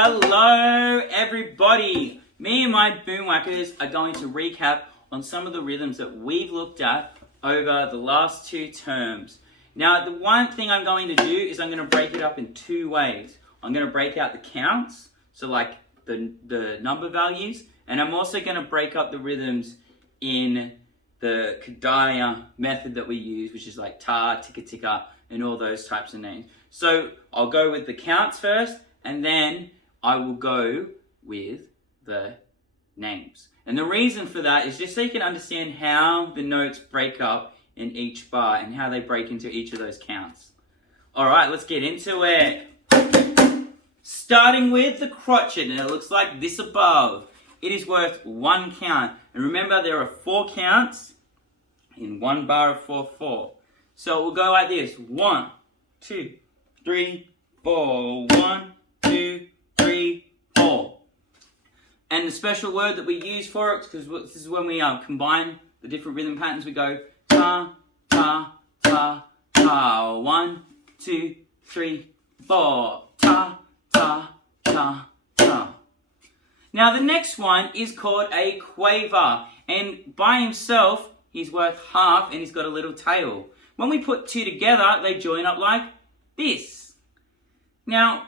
Hello everybody! Me and my Boomwhackers are going to recap on some of the rhythms that we've looked at over the last two terms. Now, the one thing I'm going to do is I'm going to break it up in two ways. I'm going to break out the counts, so like the number values, and I'm also going to break up the rhythms in the Kadaya method that we use, which is like ta, ticka ticka, and all those types of names. So I'll go with the counts first, and then I will go with the names. And the reason for that is just so you can understand how the notes break up in each bar and how they break into each of those counts. Alright, let's get into it. Starting with the crotchet, and it looks like this above. It is worth one count. And remember, there are 4 counts in one bar of 4/4. So it will go like this. 1, 2, 3, 4. 1, 2, 3, 4. And the special word that we use for it, because this is when we combine the different rhythm patterns, we go ta, ta, ta, ta. 1, 2, 3, 4. Ta, ta, ta, ta. Now the next one is called a quaver, and by himself he's worth half, and he's got a little tail. When we put 2 together, they join up like this. Now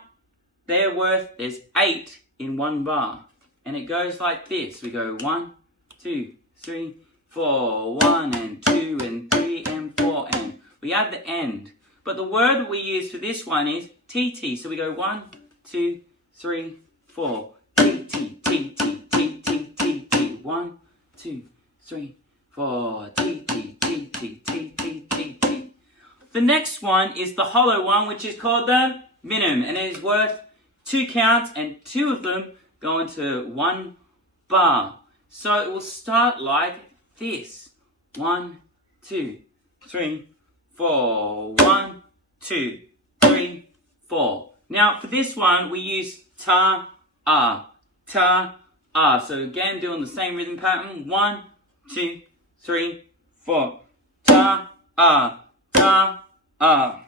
there's 8 in one bar, and it goes like this. We go 1, 2, 3, 4, 1 and 2 and 3 and 4, and we add the end. But the word we use for this one is TT. So we go 1, 2, 3, 4. TT, TT, TT, TT. 1, 2, 3, 4. TT, TT, TT, TT. The next one is the hollow one, which is called the minim, and it is worth 2 counts, and 2 of them go into one bar. So it will start like this. 1, 2, 3, 4. 1, 2, 3, 4. Now for this one we use ta, ah, ta, ah. So again, doing the same rhythm pattern. 1, 2, 3, 4. Ta, ah, ta, ah.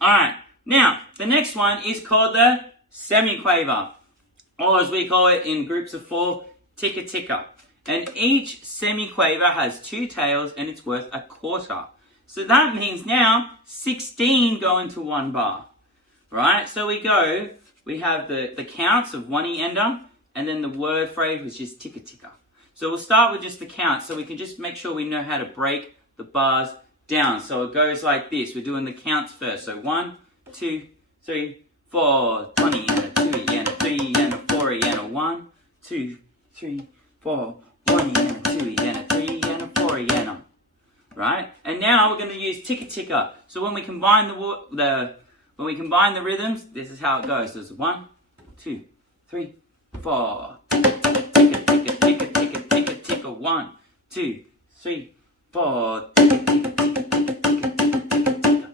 Alright, now the next one is called the semiquaver, or as we call it in groups of 4, ticka ticka. And each semiquaver has 2 tails, and it's worth a quarter. So that means now 16 go into one bar. Right? So we have the counts of one ender, and then the word phrase, which is ticka ticka. So we'll start with just the counts, so we can just make sure we know how to break the bars down. So it goes like this. We're doing the counts first. So 1, 2, 3, 4, 20 and a 2 and a 3 and a 4 and a 1, 2, 3, 4, 1 and a 2 and a 3 and a 4 and a. Right? And now we're going to use ticka ticka. So when we combine the rhythms, this is how it goes. So it's 1, 2, 3, 4. Ticka ticka ticka ticka ticka ticka ticka. 1, 2, 3, 4. Ticka ticka ticka ticka ticka ticka ticka.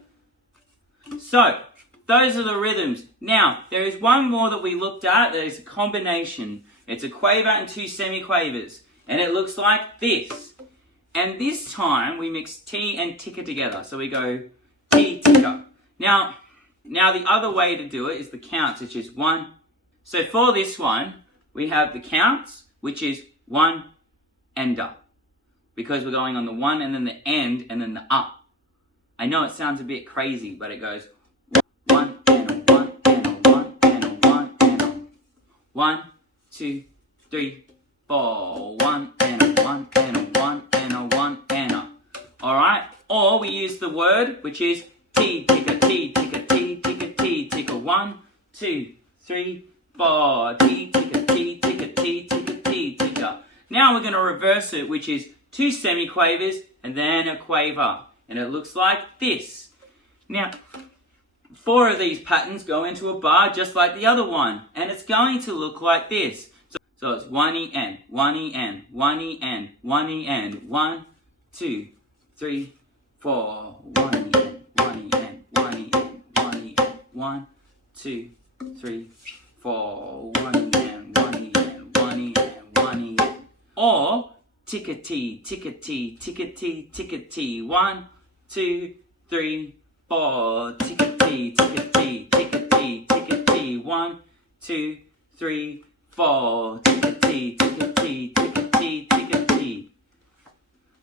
So those are the rhythms. Now, there is one more that we looked at. That is a combination. It's a quaver and 2 semiquavers. And it looks like this. And this time, we mix T and ticka together. So we go T, ticka. Now the other way to do it is the counts, which is 1. So for this one, we have the counts, which is 1 ender. Because we're going on the 1 and then the end and then the up. I know it sounds a bit crazy, but it goes 1 and a 1 and a 1 and a 1 and a 1, 2, 3, 4. 1 and a 1 and a 1 and a 1 and a. Alright? Or we use the word, which is T, ticka, T, ticka, T, ticka, T, ticka. 1, 2, 3, 4. T, ticka, T, ticka, T, ticka, T, ticka. Now we're going to reverse it, which is 2 semiquavers and then a quaver. And it looks like this. Now, 4 of these patterns go into a bar just like the other one. And it's going to look like this. So it's 1 E N, 1 E N, 1 E N, 1 E N, 1, 2, 3, 4. 1 E N, 1 E N, 1 E N, 1 E N, 1, 2, 3, 4. 1 E N, 1 E N, 1 E N, 1 E N. Or ticka T, ticka T, ticka T, ticka T. 1, 2, 3, 4. Ticka T, ticka T, ticka T, ticka 2, 3, 4. Tick-a-tee, tick-a-tee, tick-a-tee, tick-a-tee.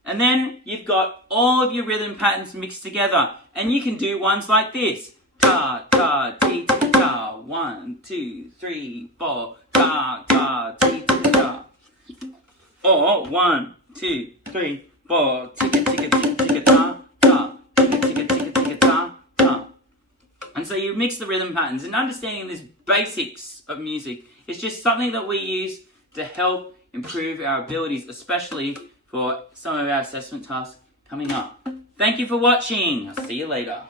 And then you've got all of your rhythm patterns mixed together. And you can do ones like this. Ta, ta, tee, tee, ta. 1, 2, 3, 4. Ta, ta, tee, tee, ta. Or 1, 2, 3, 4. Ticka, ticka, ticka, ticka, ta, ta. Ticka, ticka, ticka, ticka, ta, ta. And so you mix the rhythm patterns. And understanding this basics of music is just something that we use to help improve our abilities, especially for some of our assessment tasks coming up. Thank you for watching. I'll see you later.